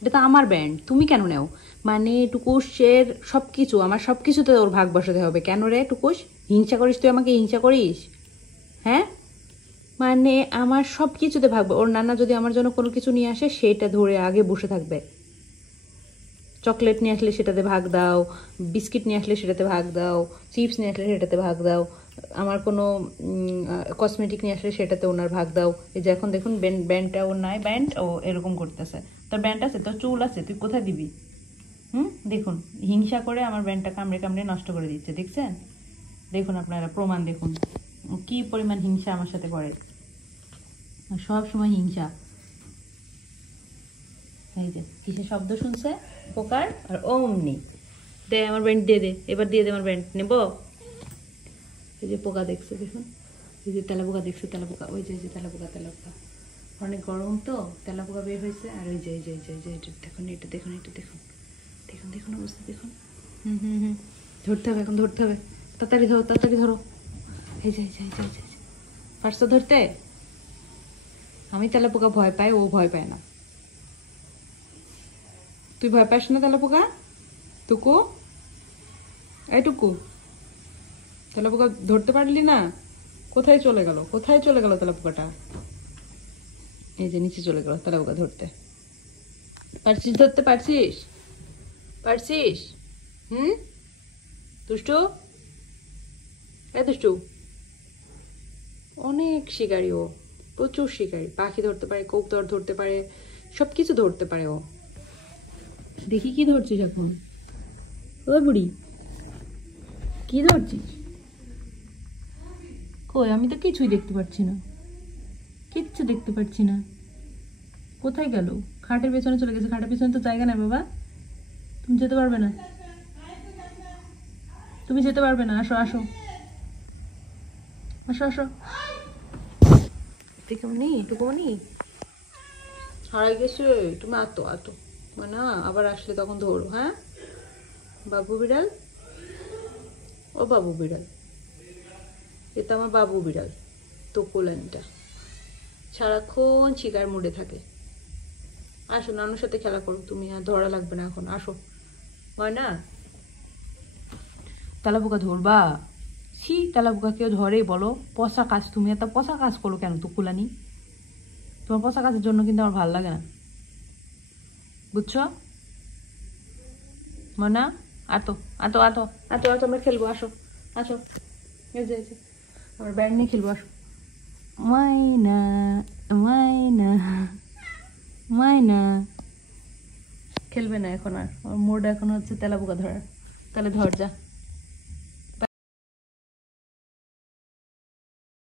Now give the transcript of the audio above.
এটা তো আমার ব্যান্ড, তুমি কেন নেও? মানে টুকুসের সব কিছু, আমার সব কিছুতে ওর ভাগ বসাতে হবে কেন রে টুকুস? হিংসা করিস তুই, আমাকে হিংসা করিস? হ্যাঁ, মানে আমার সব কিছুতে ভাগ, ওর নানা যদি আমার জন্য কোনো কিছু নিয়ে আসে সেটা ধরে আগে বসে থাকবে। চকলেট নিয়ে আসলে সেটাতে ভাগ দাও, বিস্কিট নিয়ে আসলে সেটাতে ভাগ দাও, চিপস নিয়ে আসলে সেটাতে ভাগ দাও, আমার কোনো কসমেটিক নিয়ে আসলে সেটাতে ওনার ভাগ দাও। এই যে এখন দেখুন ব্যান্ডটা ওর নাই, ব্যান্ড ও এরকম করতেছে। তোর ব্যান্ড আছে, তোর চুল আছে, তুই কোথায় দিবি? দেখুন হিংসা করে আমার ব্যান্ডটা কামড়ে কামড়ে নষ্ট করে দিচ্ছে, দেখছেন? দেখুন আপনারা প্রমাণ দেখুন কি পরিমাণ হিংসা আমার সাথে করে, সব সময় হিংসা। এই যে কিসের শব্দ শুনছে পোকার, আর অমনি দে আমার ব্যান্ড দিয়ে দে, এবার দিয়ে দে আমার ব্যান্ড নেব। এই যে পোকা দেখছে দেখুন, এই যে তেলা পোকা দেখছে, তেলা পোকা, ওই যে তেলা পোকা, তেলা পোকা অনেক গরম তো তেলা পোকা বের হয়েছে। আর ওই যে এই যে এটা দেখুন, এটা দেখুন, এটা দেখুন, দেখুন দেখুন অবস্থা দেখুন। ধরতে হবে, এখন ধরতে হবে, তাড়াতাড়ি ধরো, তাড়াতাড়ি ধরো। এই যে পারছো ধরতে? আমি তেলা পোকা ভয় পাই, ও ভয় পায় না। তুই ভয় পাস না তেলা পোকা? টুকু, এই টুকু, তেলা পোকা ধরতে পারলি না? কোথায় চলে গেল, কোথায় চলে গেল তেলা পোকাটা? এই যে নিচে চলে গেল তেলা পোকা ধরতে। পারছিস ধরতে? পারছিস? পারছিস? দুষ্টু, এ দুষ্টু, অনেক শিকারী ও, প্রচুর শিকারী। পাখি ধরতে পারে, কবুতর ধরতে পারে, সব কিছু ধরতে পারে ও। দেখি কি ধরছিস এখন? ও বুড়ি, কি ধরছিস? কই, আমি তো কিছুই দেখতে পাচ্ছি না, কিচ্ছু দেখতে পাচ্ছি না। কোথায় গেল? খাটের পেছনে চলে গেছে। খাটের পেছনে তো জায়গা নেই বাবা, তুমি যেতে পারবে না, তুমি যেতে পারবে না। আসো আসো আসো আসো। টুকুমনি, টুকুমনি হারাই গেছে, তুমি আতো আতো না, আবার আসলে তখন ধরো। হ্যাঁ বাবু বিড়াল, ও বাবু বিড়াল, এটা আমার বাবু বিড়াল তোকুলানটা, সারাক্ষণ শিকার মুডে থাকে। আসো নানুর সাথে খেলা করো তুমি, আর ধরা লাগবে না এখন, আসো। না তেলা পোকা ধরবা? ছি, তেলা পোকা কেউ ধরে বলো? পচা কাজ, তুমি এত পচা কাজ করো কেন তুকুলানি? তোমার পচা কাজের জন্য কিন্তু আমার ভালো লাগে না, বুঝছো? মনা, আতো আতো আতো আতো আতো, আমরা খেলবো, আসো আসো। এই যে আমরা ব্যান্ড নিয়ে খেলবো, আসো। মাইনা, মাইনা, মাইনা খেলবে না এখন আর, ওর মোড এখন হচ্ছে তেলা পোকা ধরার। তাহলে ধর যা।